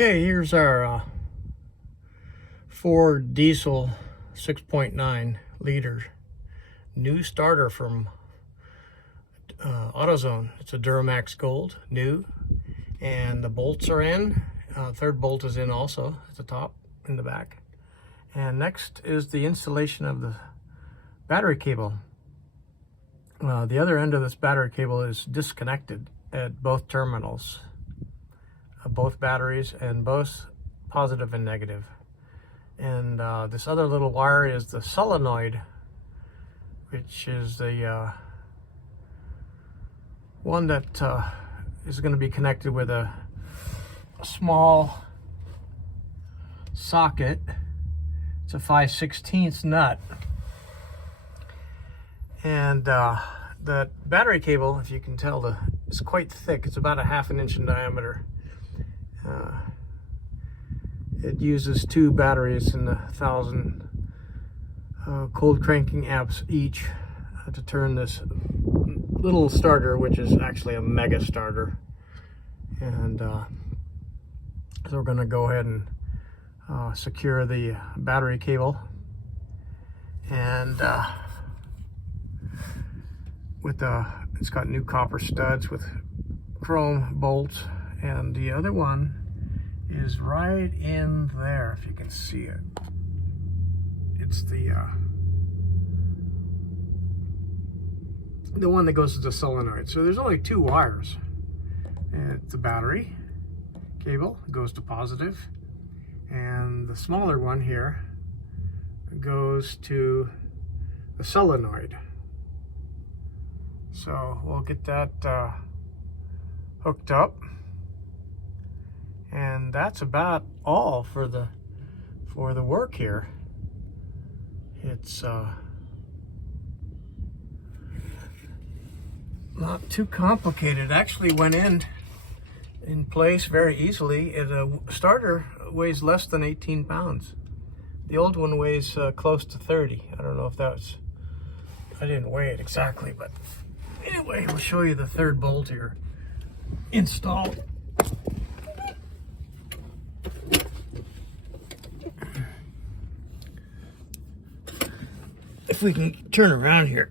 Okay, here's our Ford diesel 6.9 liter new starter from AutoZone. It's a Duramax Gold, new, and the bolts are in. Third bolt is in also at the top in the back. And next is the installation of the battery cable. The other end of this battery cable is disconnected at both terminals, both batteries, and both positive and negative. And this other little wire is the solenoid, which is the one that is going to be connected with a small socket. It's a 5/16 nut. And the battery cable, if you can tell, it's quite thick. It's about a ½ inch in diameter. It uses 2 batteries in the 1,000 cold cranking amps each to turn this little starter, which is actually a mega starter. And so we're going to go ahead and secure the battery cable. And it's got new copper studs with chrome bolts, and the other one is right in there, if you can see it. It's the one that goes to the solenoid. So there's only 2 wires. And the battery cable goes to positive, and the smaller one here goes to the solenoid. So we'll get that hooked up, and that's about all for the work here. It's not too complicated. It actually went in place very easily. A starter weighs less than 18 pounds. The old one weighs close to 30. I don't know if that's, I didn't weigh it exactly, but anyway, we'll show you the third bolt here installed. If we can turn around here.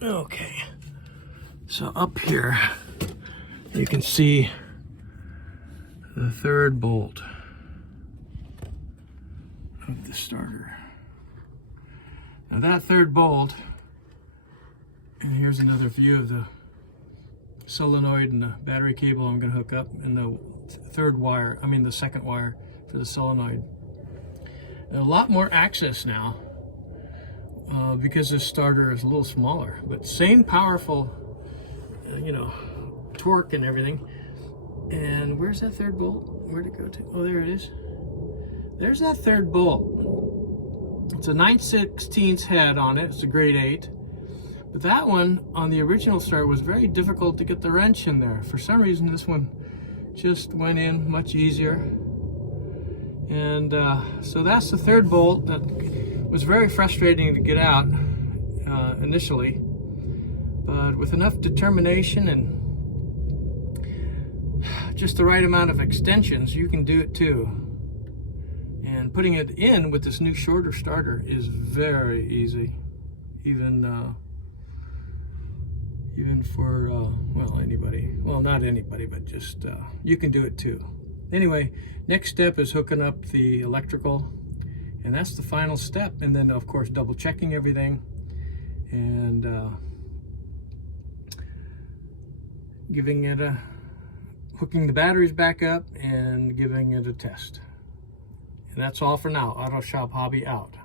Okay, so up here you can see the third bolt of the starter. Now that third bolt, and here's another view of the solenoid and the battery cable I'm going to hook up, and the second wire for the solenoid. A lot more access now because this starter is a little smaller, but same powerful, torque and everything. And where's that third bolt? Where'd it go to? Oh, there it is. There's that third bolt. It's a 9/16 head on it. It's a grade 8. But that one on the original starter was very difficult to get the wrench in there. For some reason, this one just went in much easier. And so that's the third bolt that was very frustrating to get out initially. But with enough determination and just the right amount of extensions, you can do it too. And putting it in with this new shorter starter is very easy, even for well, anybody. Well, not anybody, but just you can do it too. Anyway, next step is hooking up the electrical, and that's the final step. And then, of course, double checking everything and hooking the batteries back up and giving it a test. And that's all for now. Auto Shop Hobby out.